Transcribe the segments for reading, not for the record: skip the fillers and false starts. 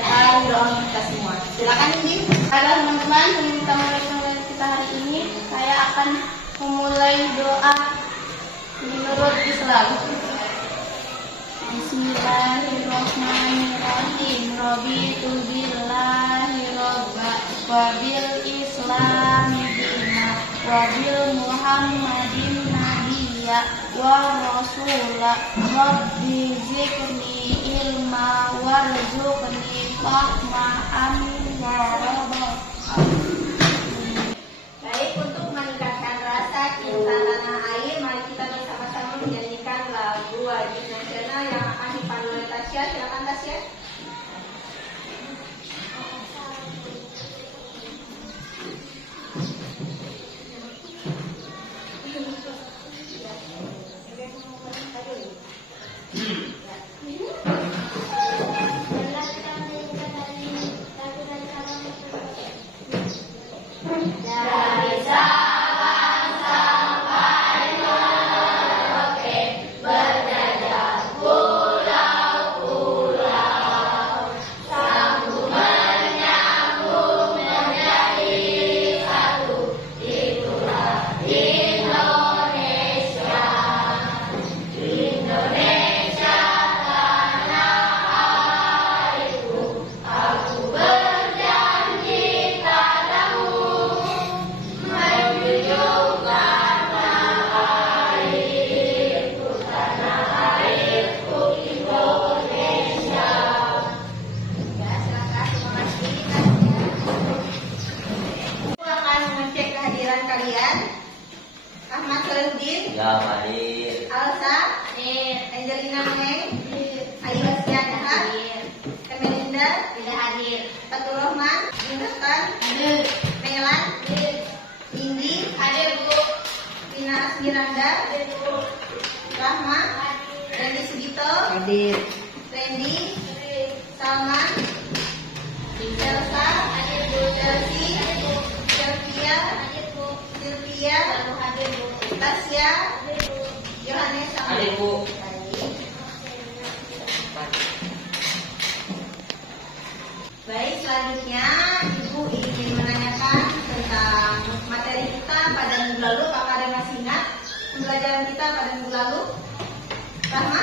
membacakan doa kita semua. Silakan Indi. Halo teman-teman, kita mulai kita hari ini. Saya akan memulai doa menurut Islam. Bismillahirrahmanirrahim. Raditu billahi robba wa bil islami dina wa bil muhammadin nabiyya wa rasula. Rabbi zidni ilma warzuqni fahma amin ya rabbal alamin. Baik, untuk meningkatkan rasa cinta tanah air, mari kita bersama-sama menyanyikan lagu wajib nasional yang akan dipandu oleh Tasya. Silakan Tasya. Ahmad Solihuddin. Ya, hadir. Alsa. Hadir. Angelina Meng. Hadir. Ayu Asya hadir. Kemelinda. Tidak hadir. Fatur Rahman. Jonathan. Hadir. Melan. Hadir. Indi. Hadir Bu. Tina Asmiranda. Hadir Bu. Rahma. Hadir. Randy Sugito. Hadir. Randy. Hadir. Salman. Elsa. Hadir Bu. Chelsea. Hadir Bu. Sylvia. Hadir Bu. Sylvia. Lalu hadir Bu. Tasya. Hadir Bu. Yohanes. Hadir Bu. Baik, selanjutnya Ibu ingin menanyakan tentang materi kita pada minggu lalu. Apakah ada masih ingat pembelajaran kita pada minggu lalu? Rahma?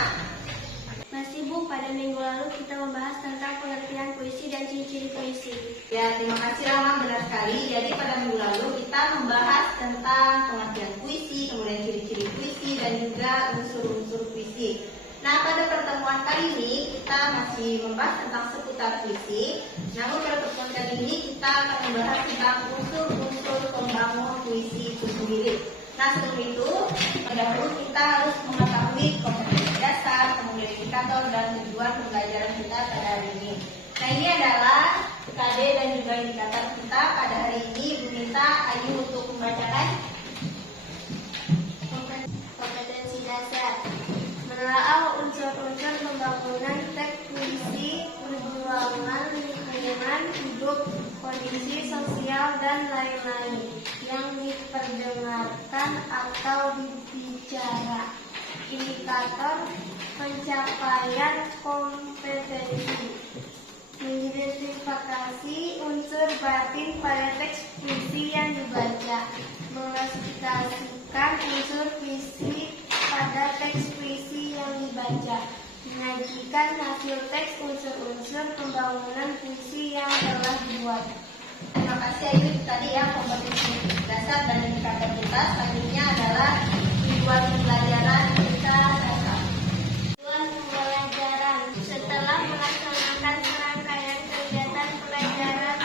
Masih Bu, pada minggu lalu kita membahas tentang pengertian puisi dan ciri-ciri puisi. Ya, terima kasih Rahma, benar sekali. Jadi pada minggu lalu kita membahas tentang pengertian puisi, kemudian ciri-ciri puisi dan juga unsur-unsur puisi. Nah, pada pertemuan kali ini kita masih membahas tentang seputar puisi. Namun pada pertemuan kali ini kita akan membahas tentang unsur-unsur pembangun puisi itu sendiri. Nah, sebelum itu, pendahulu kita harus mengetahui kompetensi dasar, kemudian indikator dan tujuan pembelajaran kita pada hari ini. Nah, ini adalah KD dan juga indikator kita pada hari ini. Ibu minta Ayu untuk membacakan. Kompetensi dasar menelaah unsur-unsur pembangunan teks puisi, perjuangan lingkungan hidup, kondisi sosial dan lain-lain yang diperdengarkan atau dibicara. Indikator pencapaian kompetensi mengidentifikasi unsur batin pada teks puisi yang dibaca, mengklasifikasikan unsur puisi pada teks puisi yang dibaca, menyajikan hasil teks unsur-unsur pembangunan puisi yang telah dibuat. Terima kasih Ayu, tadi ya kompetensi dasar dan indikator kita. Selanjutnya adalah tujuan pembelajaran kita dasar. Tujuan pembelajaran setelah melaksanakan serangkaian kegiatan pelajaran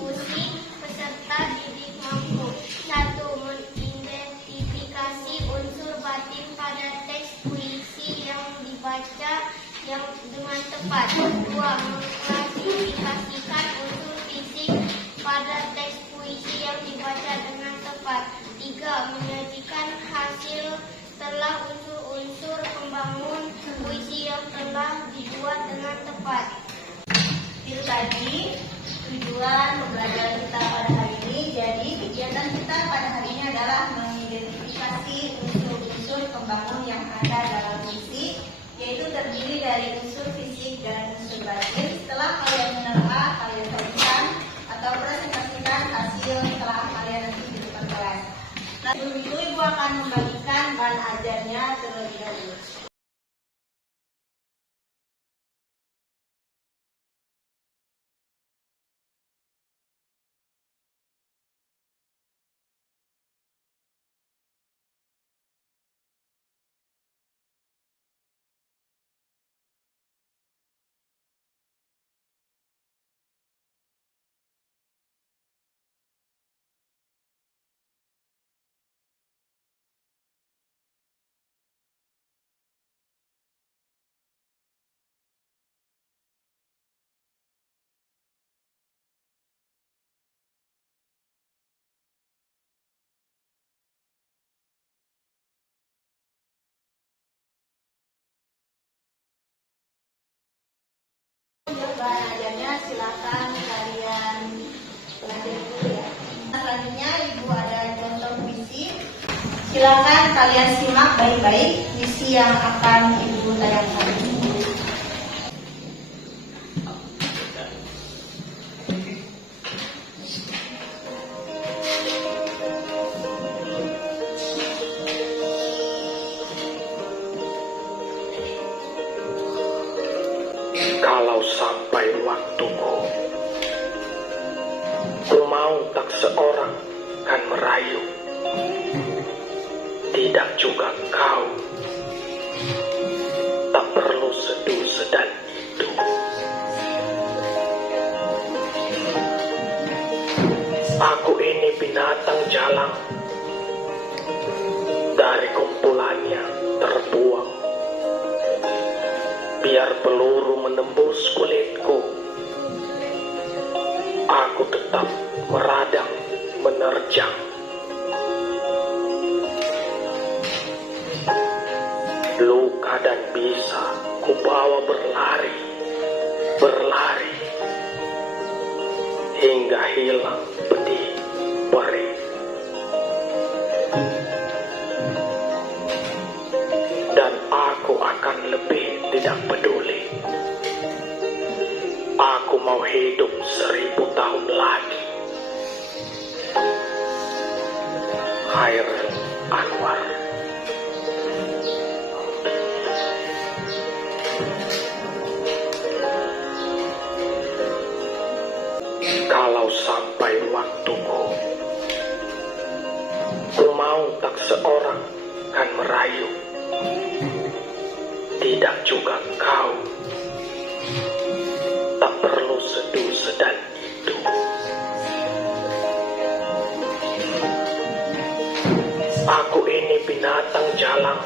puisi, peserta didik mampu 1. Mengidentifikasi unsur batin pada teks puisi yang dibaca yang dengan tepat. 2. Mengklasifikasikan unsur fisik pada teks puisi yang dibaca dengan tepat. 3. Menyajikan hasil setelah unsur-unsur pembangun puisi yang telah dibuat dengan tepat. Itu tadi tujuan pembelajaran kita pada hari ini. Jadi kegiatan kita pada hari ini adalah mengidentifikasi unsur-unsur pembangun yang ada dalam puisi, yaitu terdiri dari unsur fisik dan unsur batin. Setelah kalian menerima, kalian sajikan atau presentasikan hasil setelah kalian nanti di depan kelas. Nah, sebelum itu Ibu akan membagikan bahan ajarnya terlebih dahulu. Bahan ajarnya silakan kalian pelajari dulu ya. Selanjutnya Ibu ada contoh puisi. Silakan kalian simak baik-baik puisi yang akan Ibu tayangkan. Kalau sampai waktuku, ku mau tak seorang kan merayu, tidak juga kau, tak perlu seduh sedan itu. Aku ini binatang jalang, dari kumpulannya terbuang. Biar peluru menembus kulitku, aku tetap meradang, menerjang. Luka dan bisa ku bawa berlari, berlari, hingga hilang pedih perih. Dan aku akan lebih tidak peduli. Aku mau hidup 1000 tahun lagi. Khairul Anwar. Kalau sampai waktuku, ku mau tak seorang kan merayu, tidak juga kau, tak perlu seduh sedan itu. Aku ini binatang jalang,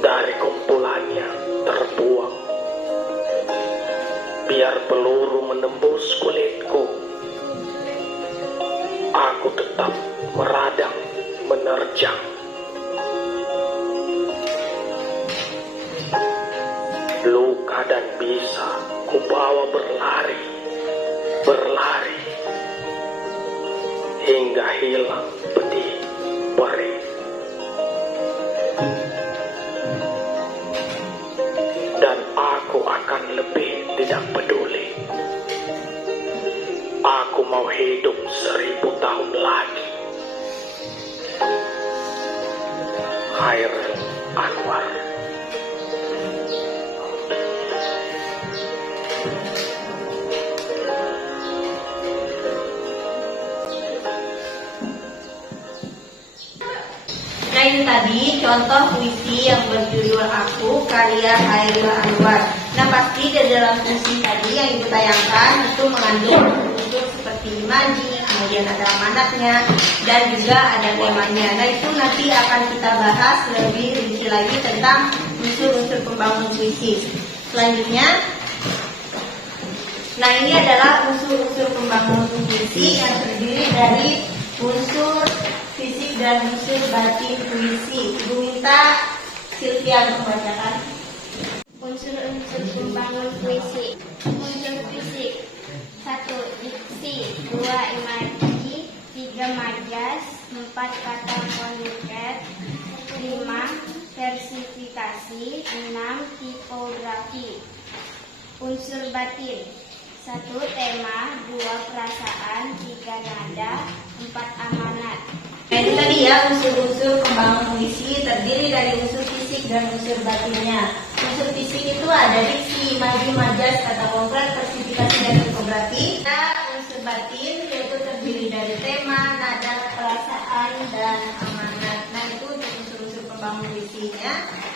dari kumpulannya terbuang. Biar peluru menembus kulitku, aku tetap meradang, menerjang. Luka dan bisa ku bawa berlari, berlari, hingga hilang pedih perih. Dan aku akan lebih tidak peduli. Aku mau hidup 1000 tahun lagi. Khairul Anwar. Nah, itu tadi contoh puisi yang berjudul Aku karya Khairul Anwar. Nah, pasti di dalam puisi tadi yang Ibu tayangkan itu mengandung unsur seperti imani, kemudian ada amanatnya, dan juga ada temanya. Nah, itu nanti akan kita bahas lebih rinci lagi tentang unsur-unsur pembangun puisi. Selanjutnya, nah ini adalah unsur-unsur pembangun puisi yang terdiri dari unsur fisik dan unsur batin puisi. Ibu minta Sylvia untuk membacakan. Unsur-unsur pembangun puisi. Unsur fisik. 1. Diksi. 2. Imaji. 3. Majas. 4. Kata konjugat. 5. Versifikasi. 6. Tipografi. unsur batin. 1. Tema, 2. Perasaan, 3. Nada, 4. Amanat. Nah itu tadi ya unsur-unsur pembangun puisi terdiri dari unsur fisik dan unsur batinnya. Unsur fisik itu ada diksi, imaji, majas, kata konkret, persifikasi, dan tipografi. Nah unsur batin yaitu terdiri dari tema, nada, perasaan, dan amanat. Nah itu untuk unsur-unsur pembangun puisinya.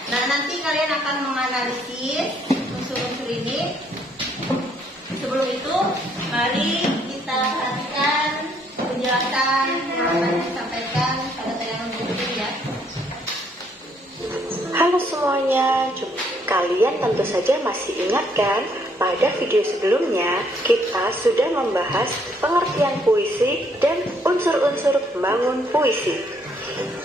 Nah nanti kalian akan menganalisis unsur-unsur ini. Sebelum itu, mari kita perhatikan penjelasan yang akan disampaikan pada tayangan berikut ya. Halo semuanya, kalian tentu saja masih ingat kan? Pada video sebelumnya, kita sudah membahas pengertian puisi dan unsur-unsur pembangun puisi.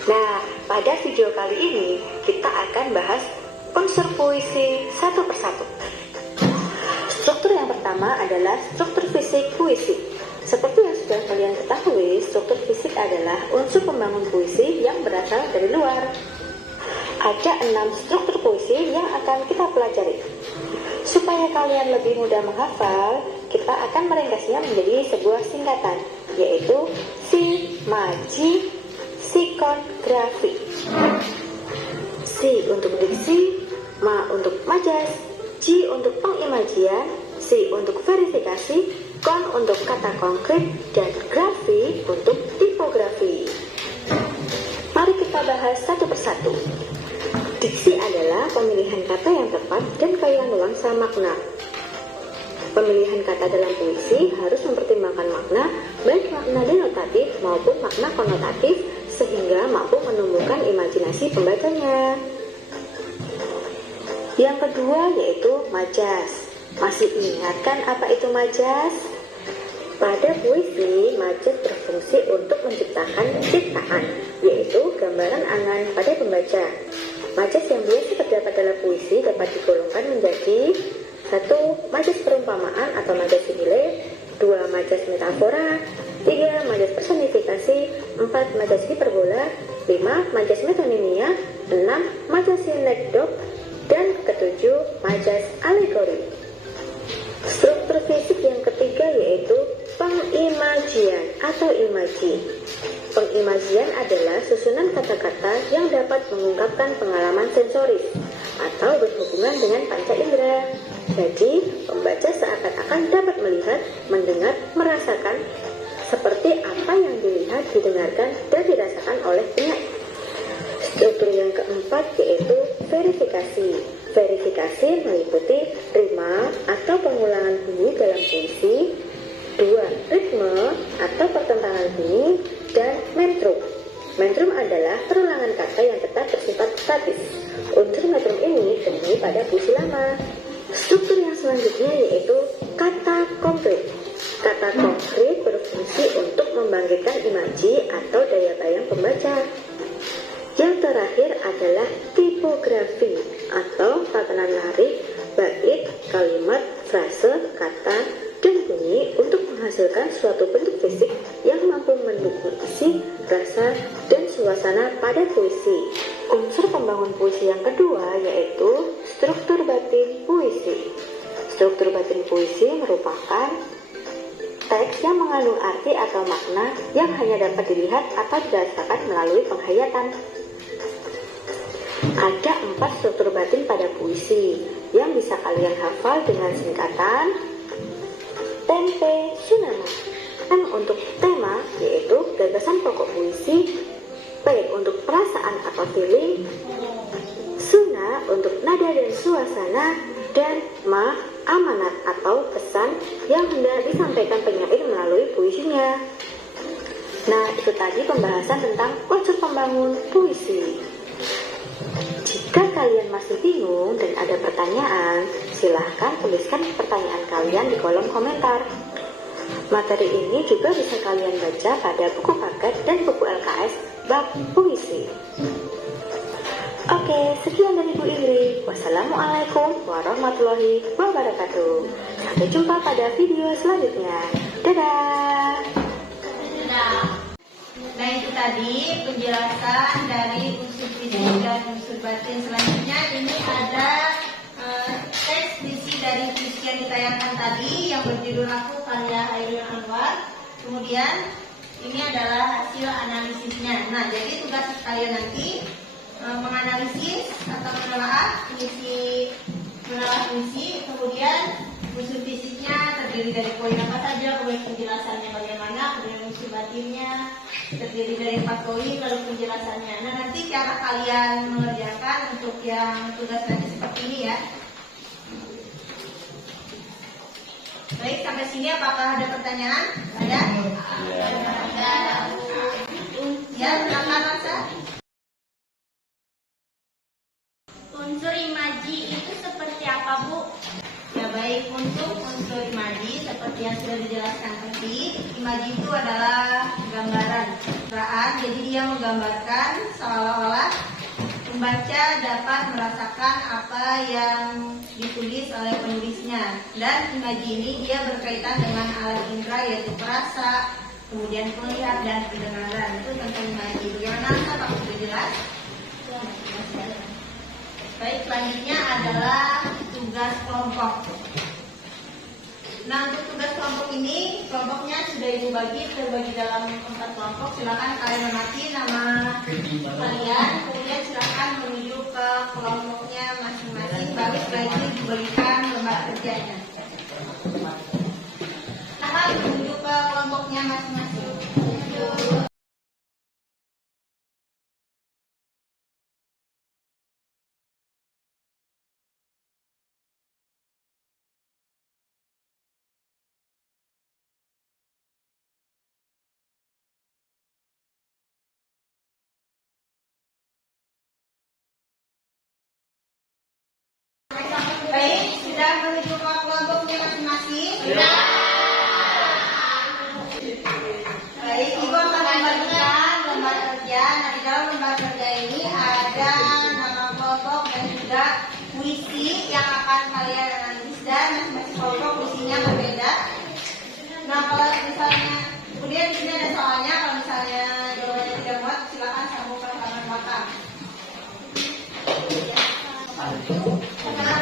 Nah, pada video kali ini, kita akan bahas unsur puisi satu persatu. Struktur yang pertama adalah struktur fisik puisi. Seperti yang sudah kalian ketahui, struktur fisik adalah unsur pembangun puisi yang berasal dari luar. Ada 6 struktur puisi yang akan kita pelajari. Supaya kalian lebih mudah menghafal, kita akan meringkasnya menjadi sebuah singkatan, yaitu simaji psikografi. Si untuk diksi, ma untuk majas, G untuk pengimajian, C untuk verifikasi, kon untuk kata konkret, dan grafi untuk tipografi. Mari kita bahas satu persatu. Diksi adalah pemilihan kata yang tepat dan kaya nuansa makna. Pemilihan kata dalam puisi harus mempertimbangkan makna, baik makna denotatif maupun makna konotatif, sehingga mampu menumbuhkan imajinasi pembacanya. Yang kedua yaitu majas. Masih ingat kan apa itu majas? Pada puisi, majas berfungsi untuk menciptakan ciptaan, yaitu gambaran angan pada pembaca. Majas yang biasa terdapat dalam puisi dapat digolongkan menjadi 1. Majas perumpamaan atau majas simile, 2. Majas metafora, 3. Majas personifikasi, 4. Majas hiperbola, 5. Majas metonimia, 6. Majas sinekdok, dan ketujuh, majas alegori. Struktur fisik yang ketiga yaitu pengimajian atau imaji. Pengimajian adalah susunan kata-kata yang dapat mengungkapkan pengalaman sensoris atau berhubungan dengan panca indera. Jadi, pembaca seakan-akan dapat melihat, mendengar, merasakan seperti apa yang dilihat, didengarkan, dan dirasakan oleh penyair. Struktur yang keempat yaitu verifikasi. Verifikasi meliputi rima atau pengulangan bunyi dalam puisi, 2. Ritme atau pertentangan bunyi, dan metrum. Metrum adalah perulangan kata yang tetap bersifat statis. Unsur metrum ini temui pada puisi lama. Struktur yang selanjutnya yaitu kata konkret. Kata konkret berfungsi untuk membangkitkan imaji atau daya bayang pembaca. Yang terakhir adalah tipografi atau tatanan larik, bait, kalimat, frase, kata, dan bunyi untuk menghasilkan suatu bentuk fisik yang mampu mendukung isi, rasa, dan suasana pada puisi. Unsur pembangun puisi yang kedua yaitu struktur batin puisi. Struktur batin puisi merupakan teks yang mengandung arti atau makna yang hanya dapat dilihat atau dirasakan melalui penghayatan. Ada 4 struktur batin pada puisi yang bisa kalian hafal dengan singkatan Tempe Sunama. M untuk tema yaitu gagasan pokok puisi, P untuk perasaan atau feeling, Suna untuk nada dan suasana, dan Ma amanat atau pesan yang hendak disampaikan penyair melalui puisinya. Nah, itu tadi pembahasan tentang unsur pembangun puisi. Jika kalian masih bingung dan ada pertanyaan, silahkan tuliskan pertanyaan kalian di kolom komentar. Materi ini juga bisa kalian baca pada buku paket dan buku LKS bab puisi. Oke, sekian dari Bu Ingrid. Wassalamualaikum warahmatullahi wabarakatuh. Sampai jumpa pada video selanjutnya. Dadah! Nah itu tadi penjelasan dari unsur fisik dan unsur batin. Selanjutnya ini ada teks isi dari puisi yang ditayangkan tadi yang berjudul Aku karya Hairil Anwar. Kemudian ini adalah hasil analisisnya. Nah, jadi tugas kalian nanti menganalisis atau menelaah puisi, kemudian unsur fisiknya terdiri dari poin apa saja, kemudian penjelasannya bagaimana, kemudian unsur batinnya terdiri dari 4 poin, lalu penjelasannya. Nah, nanti cara kalian mengerjakan untuk yang tugas nanti seperti ini ya. Baik, sampai sini apakah ada pertanyaan? Ada? Ya, silakan Aksa. Unsur imaji itu seperti apa, Bu? Ya baik, untuk unsur imaji seperti yang sudah dijelaskan tadi, imaji itu adalah gambaran, pencitraan. Jadi dia menggambarkan seolah-olah pembaca dapat merasakan apa yang ditulis oleh penulisnya. Dan imaji ini dia berkaitan dengan alat indera yaitu perasa, kemudian melihat dan pendengaran. Itu tentang imaji. Bagaimana Pak? Sudah jelas? Baik, selanjutnya adalah tugas kelompok. Nah, untuk tugas kelompok ini, kelompoknya sudah ibu bagi, terbagi dalam 4 kelompok. Silakan kalian mengamati nama kalian, kemudian silakan menuju ke kelompoknya masing-masing, baru setelah itu diberikan lembar kerjanya. Silakan menuju ke kelompoknya masing-masing. Baik, sudah menuju ke kelompoknya masing-masing? Sudah. Baik, Ibu akan membagikan lembar kerja. Nah, di dalam lembar kerja ini ada nama kelompok dan juga puisi yang akan kalian analisis, dan masing-masing kelompok puisinya berbeda. Nah, kalau misalnya, kemudian di sini ada soalnya, kalau misalnya jawabannya tidak muat, silakan sambung ke halaman belakang. Sekarang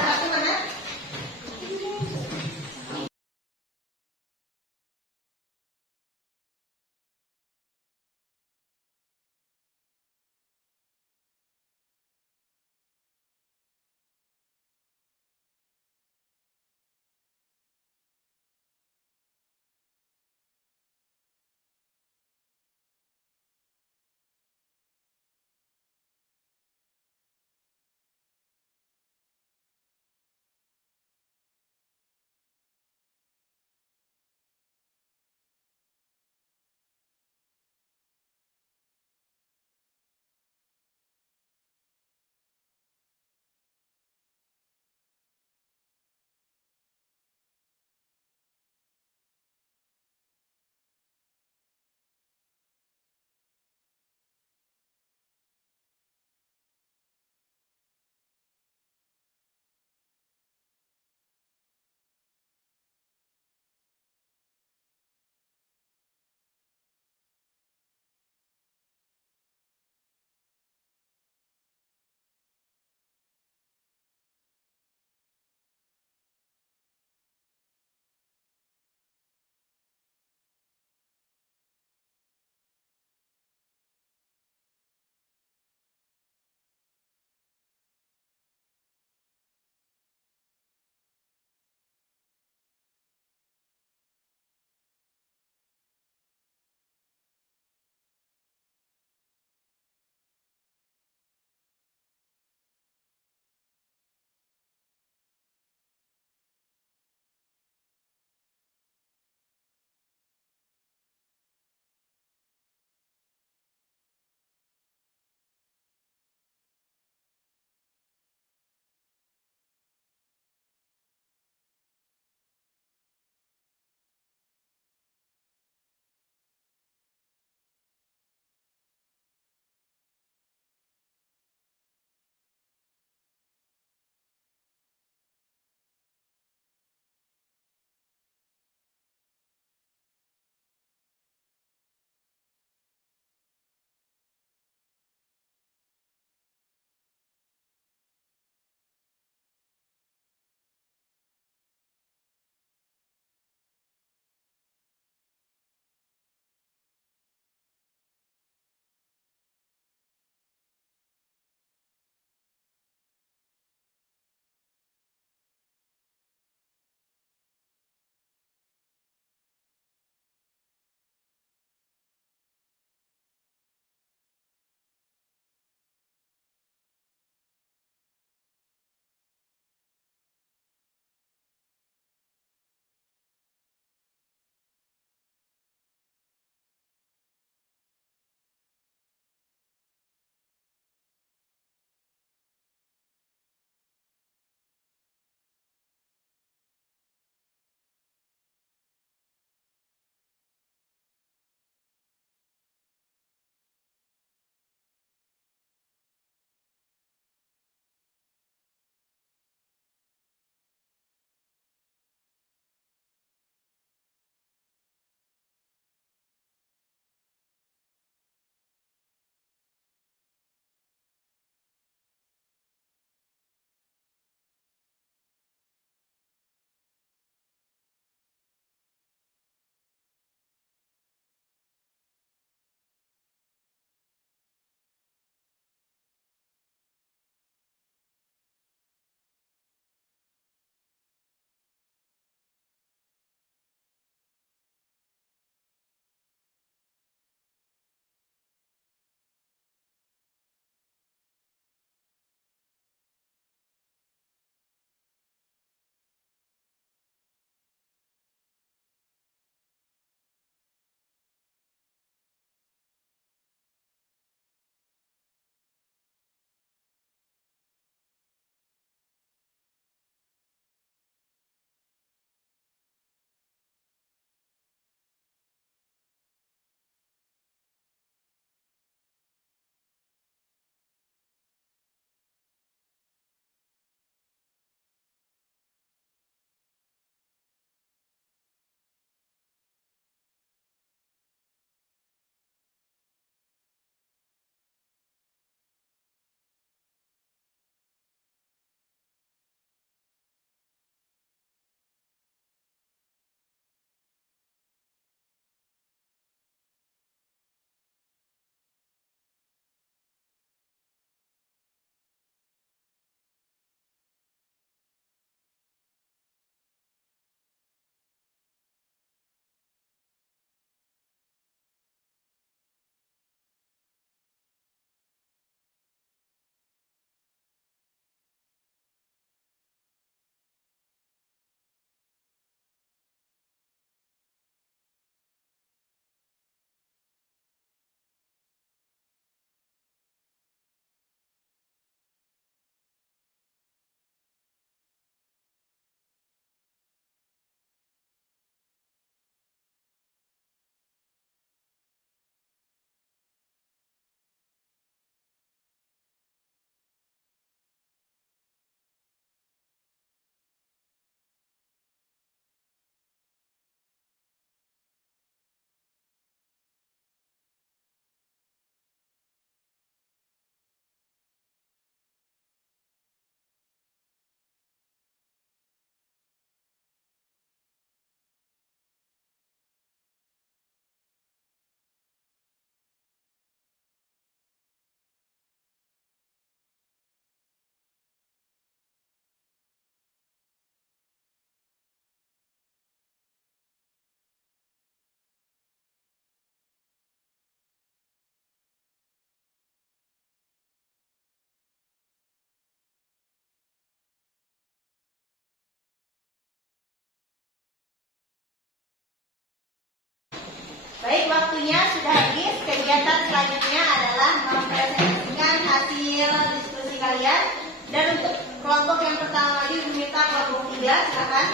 Baik, waktunya sudah habis. Kegiatan selanjutnya adalah mempresentasikan hasil diskusi kalian. Dan untuk kelompok yang pertama tadi meminta kelompok 3, silakan.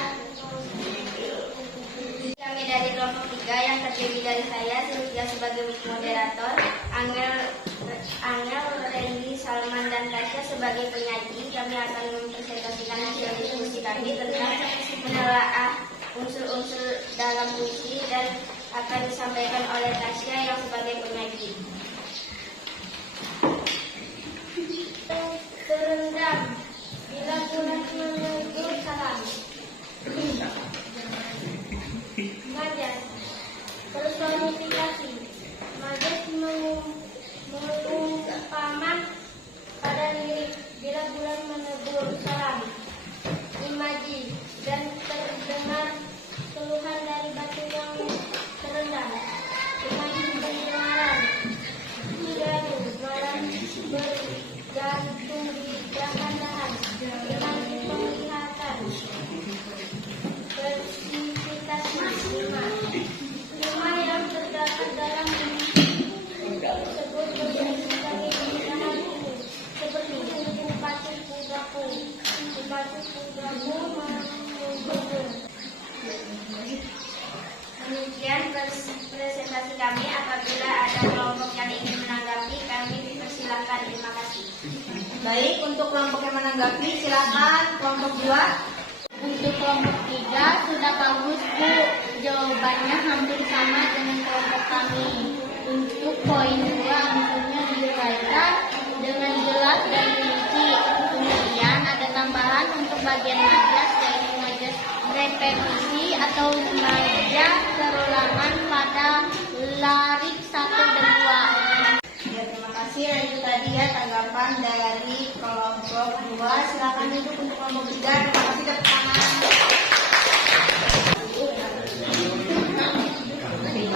Kami dari kelompok 3 yang terdiri dari saya, Sylvia sebagai moderator, Angel, Randy, Salman, dan Tasya sebagai penyaji. Kami akan mempresentasikan hasil diskusi kami tentang menelaah unsur-unsur dalam puisi dan akan disampaikan oleh Tasya yang sebagai penyaji. Terendam bila bulan menegur salam. Majas personifikasi. Majas mengumpamakan pada lirik bila bulan menegur salam. Imaji dan terdengar keluhan dari batu yang terendam. Imaji pendengaran. Hidau malam bergantung di belakang dahan. Imaji penglihatan. Personifikasi 5 yang terdapat dalam tersebut berbagai penggunaan ini seperti pacu pudaku mengumpul. Demikian presentasi kami. Apabila ada kelompok yang ingin menanggapi, kami persilakan. Terima kasih. Baik, untuk kelompok yang menanggapi, silakan kelompok 2. Untuk kelompok 3 sudah bagus, Bu. Jawabannya hampir sama dengan kelompok kami. Untuk poin 2 unsurnya diuraikan dengan jelas dan rinci. Kemudian ada tambahan untuk bagian majas, yaitu majas repetisi atau majas terulangan pada larik 1 dan 2. Ya, terima kasih. Dan itu tadi ya tanggapan dari kelompok 2. Silakan duduk untuk kelompok 3. Terima kasih, tepuk tangan.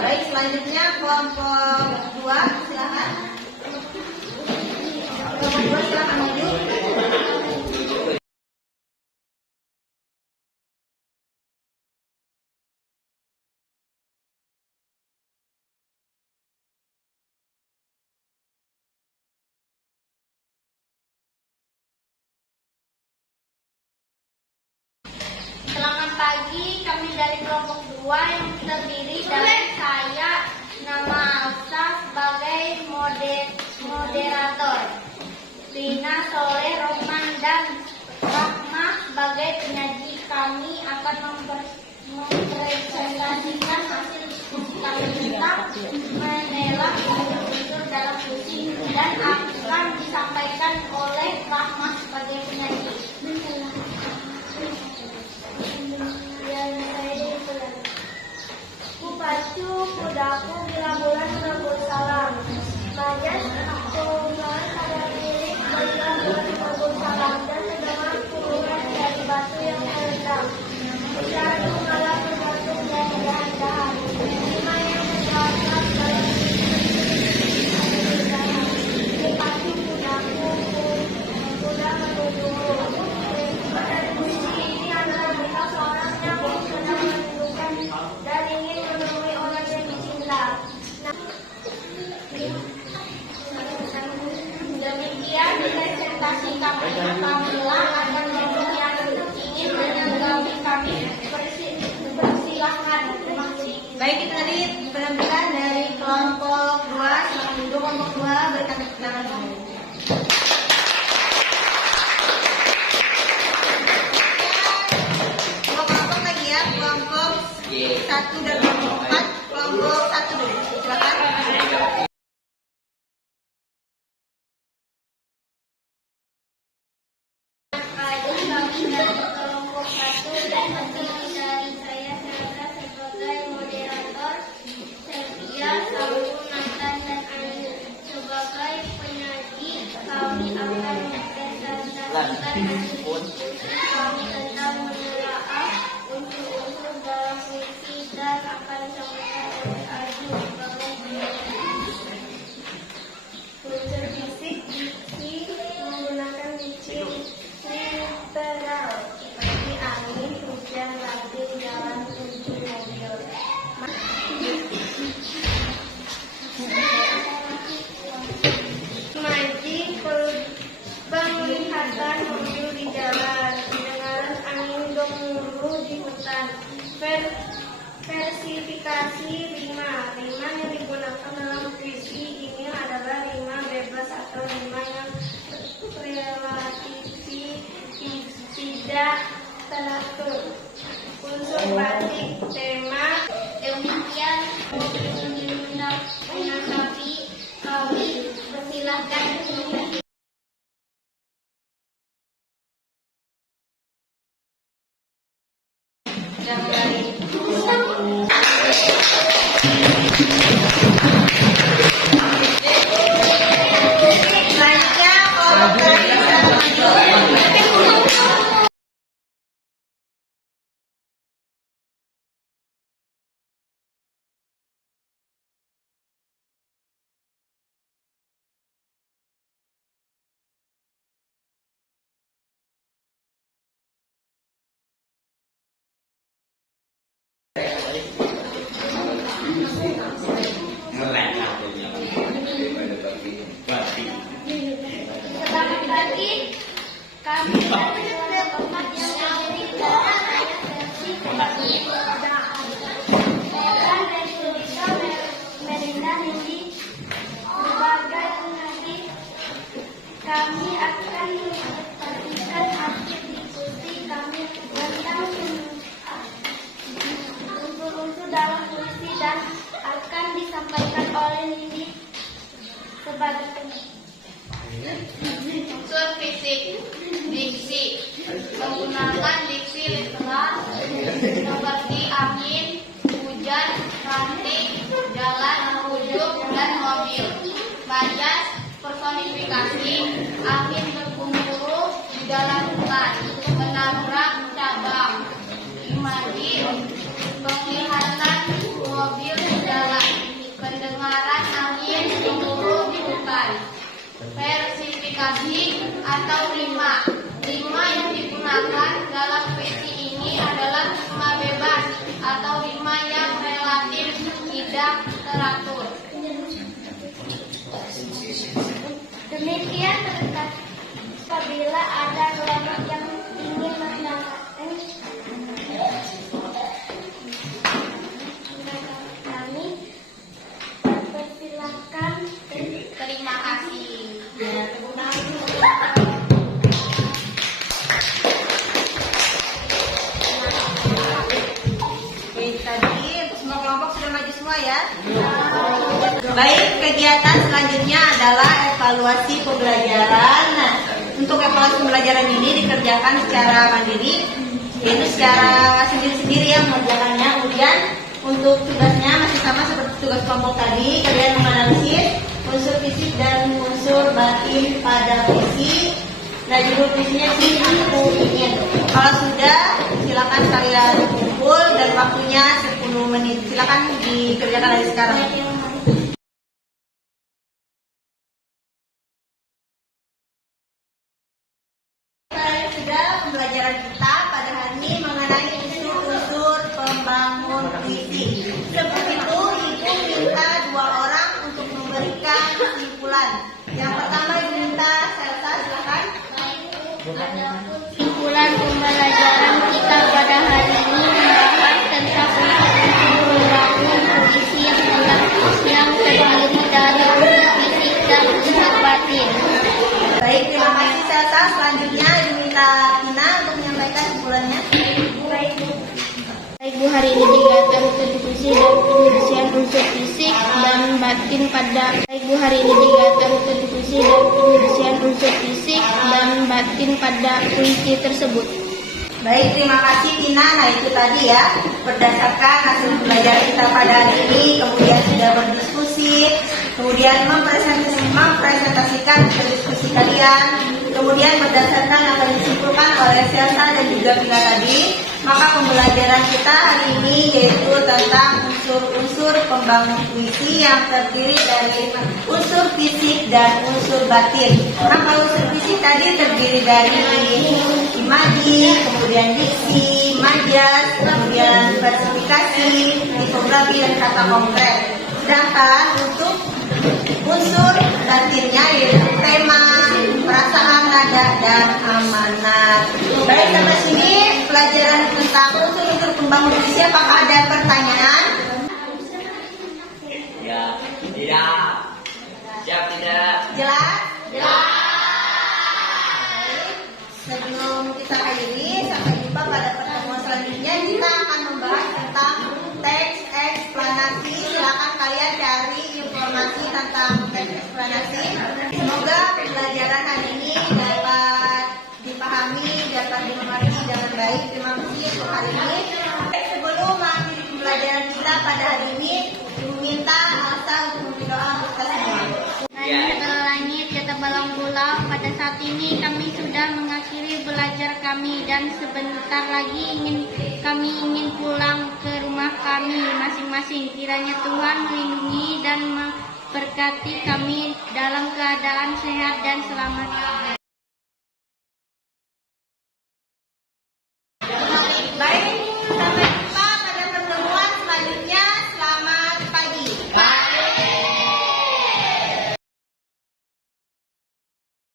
Baik, selanjutnya kelompok 2, silakan. Kelompok 2 silakan maju. Selamat pagi, kami dari kelompok 2 yang terdiri dari saya, nama Alsa sebagai moderator, Rina, Soleh, Rohman, dan Rahmah sebagai penyaji. Kami akan mempresentasikan hasil diskusi kami tentang menelaah unsur dalam puisi dan akan disampaikan oleh Rahmah sebagai penyaji. Pacu kudaku bila bulan menegur salam. Majas pengulangan pada lirik bila bulan menegur salam dan terdengar keluhan dari batu yang terendam. Satu malam bergantung dari dahan-dahan. 5 yang terdapat dalam lirik pacu kudaku kuda menuduh. Puisi ini adalah tentang seorang yang sedang merindukan dan ingin menemui orang yang dicinta. Demikian presentasi kami. Apabila ada kelompok yang ingin menanggapi kami, persilahkan. Terima kasih. Baik, itu tadi penampilan dari kelompok 2. Silakan duduk kelompok 2, berikan tepuk tangan dulu. Dua kelompok lagi ya, kelompok 1 dan kelompok 4. Kelompok 1 dulu, silakan. Pagi kami dari kelompok 1 dan terdiri dari saya Sandra sebagai moderator, Sylvia, Saul, Nathan, dan Anu sebagai penyaji. Kami akan mempresentasikan hasil diskusi kami tentang menelaah unsur-unsur dalam puisi dan akan disampaikan oleh Adi sebagai penyaji. Unsur fisik diksi menggunakan diksi literal seperti angin, hujan, lagu, jalan, kunci, mobil. Versifikasi rima. Rima yang digunakan dalam puisi ini adalah rima bebas atau rima yang relatif tidak teratur. Unsur batik, tema, demikian menanggapi kami persilahkan mengikuti. Selanjutnya kelompok tari bisa maju. Selamat pagi. Kami dari tempat yang berdiri dalam versi dan Republika Melinda Nindi berbagai nanti kami akan mempresentasikan hasil diskusi kami tentang unsur-unsur dalam puisi dan akan disampaikan oleh Nindi sebagai penutup. Unsur fisik, diksi, menggunakan diksi literal seperti angin, hujan, ranting, jalan, ujung, dan mobil. Majas, personifikasi, angin bergemuruh di dalam hutan, menabrak cabang. Imaji, penglihatan mobil di jalan, pendengaran angin gemuruh di hutan. Versifikasi atau rima. Rima yang digunakan dalam puisi ini adalah rima bebas atau rima yang relatif tidak teratur. Demikian terdekat apabila ada kelompok yang ingin menambahkan kami persilahkan. Terima kasih. Oke, tadi untuk semua kelompok sudah maju semua ya. Baik, kegiatan selanjutnya adalah evaluasi pembelajaran. Nah, untuk evaluasi pembelajaran ini dikerjakan secara mandiri, yaitu secara sendiri-sendiri ya mengerjakannya. Kemudian untuk tugasnya masih sama seperti tugas kelompok tadi, kalian menganalisis unsur fisik dan unsur batin pada puisi. Nah, judul puisinya sih Aku Ingin. Kalau sudah, silakan kalian kumpul dan waktunya 10 menit. Silakan dikerjakan dari sekarang. Sudah pembelajaran kita pada hari ini mengenai unsur-unsur pembangun puisi. Sebelum itu, Ibu minta 2 orang untuk memberikan kesimpulan. Yang pertama diminta Selsa, silakan. Kesimpulan pembelajaran kita pada hari ini membahas tentang membangun puisi yang terdiri dari unsur fisik dan unsur batin. Baik, terima kasih Selsa. Selanjutnya diminta Tina untuk menyampaikan kesimpulannya. Ibu, hari ini kegiatan diskusi dan penyelesaian unsur fisik dan batin pada Ibu, hari ini kegiatan diskusi dan penyelesaian unsur fisik dan batin pada puisi tersebut. Baik, terima kasih Tina. Nah, itu tadi ya, berdasarkan hasil pembelajaran kita pada hari ini, kemudian sudah berdiskusi, kemudian mempresentasikan hasil diskusi kalian, kemudian berdasarkan apa yang disimpulkan oleh Selsa dan juga Tina tadi, maka pembelajaran kita hari ini yaitu tentang unsur-unsur pembangun puisi yang terdiri dari unsur fisik dan unsur batin. Nah, kalau unsur fisik tadi terdiri dari imaji, kemudian diksi, majas, kemudian versifikasi, tipografi, dan kata konkret. Sedangkan untuk unsur batinnya yaitu tema, perasaan, nada, dan amanat. Baik, sampai sini pelajaran tentang unsur-unsur membangun puisi, apakah ada pertanyaan? Ya, tidak. Siap tidak? Jelas? Sebelum kita akhiri, sampai jumpa pada pertemuan selanjutnya. Kita akan membahas tentang teks eksplanasi. Silakan kalian cari informasi tentang teks eksplanasi. Semoga pembelajaran hari ini dapat dipahami, dapat dimengerti dengan baik. Terima kasih untuk hari ini. Sebelum mengakhiri pembelajaran kita pada hari ini, Ibu minta Alsa untuk berdoa untuk kita semua. Segala langit, kata balang pulau, pada saat ini kami sudah mengakhiri belajar kami dan sebentar lagi kami ingin pulang ke rumah kami masing-masing. Kiranya Tuhan melindungi dan memberkati kami dalam keadaan sehat dan selamat.